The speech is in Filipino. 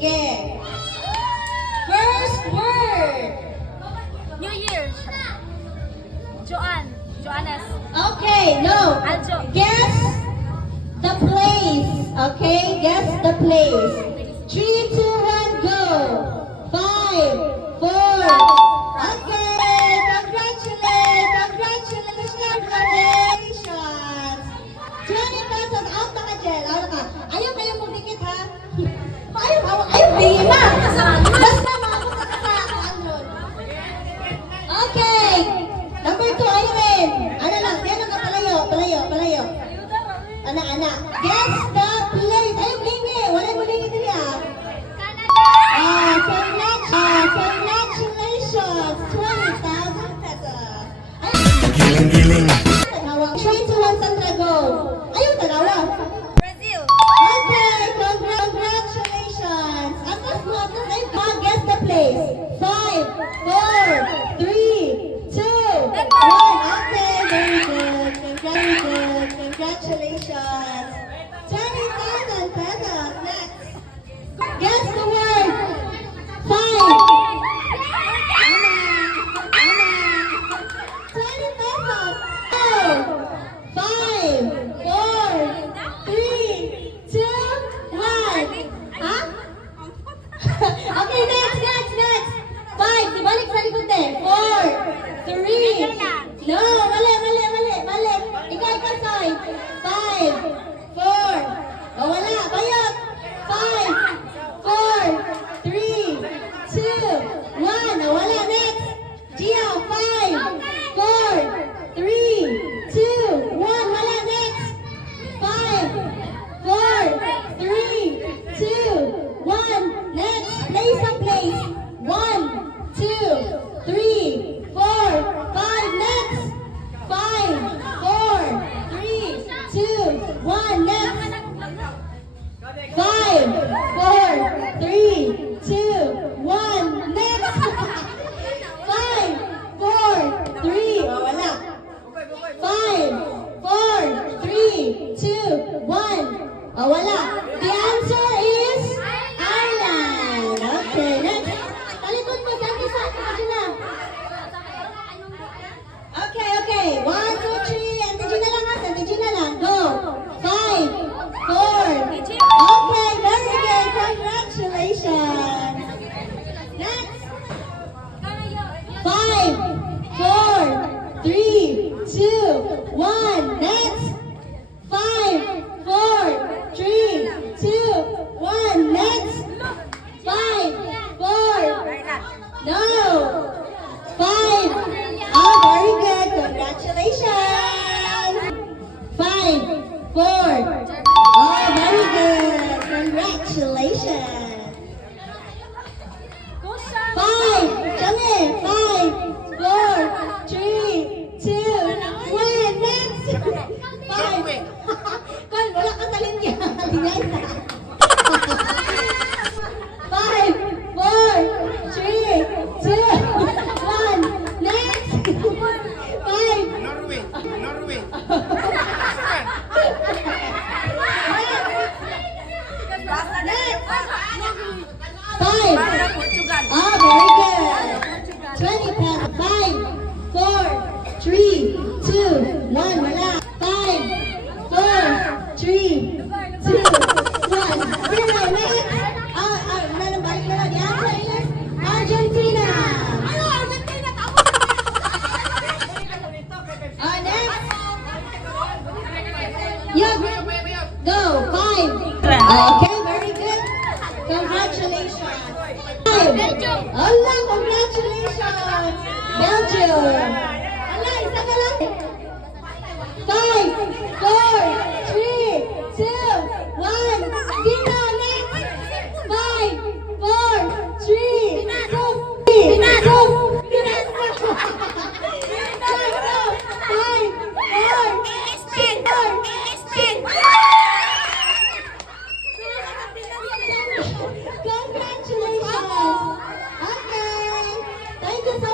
Sige. First word. New Year. Joannes. Okay, no. Aljo. Guess the place. Okay, guess the place. 3, 2, 1, go. 5, 4. Okay, congratulations. 20 pesos. Out na ka, Jel. Out na ka. Ayaw kayo magdikit, ha? Ayaw, bima. Basta maabot ka sa ano. Okay. Number 2, Irene. Ano lang, yan ang palayo. Ana. Guess the place. Ayaw, blingi. Wala mo blingi dili, ah. Congratulations. 20,000 pesos. Giling-giling. 3, 2, 1, Sandra, go. Ayaw, tanawa. Brazil. Okay, congratulations. Atas mo, ay guess the place. 5, 4, 3, 2, 1. Okay, very good. Congratulations. 20,000 pesos. Next. Guess the word. 5. Ana. 20 pesos. 5, 4, 3, 2, 1. Huh? Okay, next. 5. Balik sa likod eh. 4, 3. No, mali. Ikaw, Soy. 5, 4. Oh, wala. Bayot. 5, 4, 3, 2, 1. Oh, wala. Next. Gia, 5, 4, 3, 2, 1. Wala. Next. 5, 4, 3, 2, 1. Next. Place. 1, 2, 3, 4, 5. Next. 5, 4, 3, 2, 1. Next. 5, 4, 3, 2, 1. Next. 5, 4, 3. Oh, wala. 5, 4, 3, 2, 1. Oh, wala. The answer is Ireland. Okay, next. Talikod mo, sa na. Okay. 1, 2, 3. Antigin na lang. Go. 5, 4. Okay, very good. Congratulations. Next. 5, 4, 3, 2, 1. Next. 5, 4, 3, 2, 1. Next. 5, 4. No. 5. Oh, very good. Congratulations. 5, 4. Oh, very good. Congratulations. 5. Chale. 5, 4, 3, 2, 1. Next. 5. Kol, wala ka talin niya. 5, 4, 3, 2, 1. Next. 5. Norway. Next. 5. Ah, very good. 20 pesos. 5, 4, 3, 2, 1. Wala. 5, 4, 3, 2, 1. 0. Next. Balik na lang. The answer is Argentina. Next. Yeah. Go. 5. Okay, very good. Congratulations. 5. Allah, congratulations. Belgium. Allah, isa ka lang. 5, 4, 3, 2, 1. Dino, next. 5, 4, 3, 2, 1. Go. Congratulations. Okay. Thank you so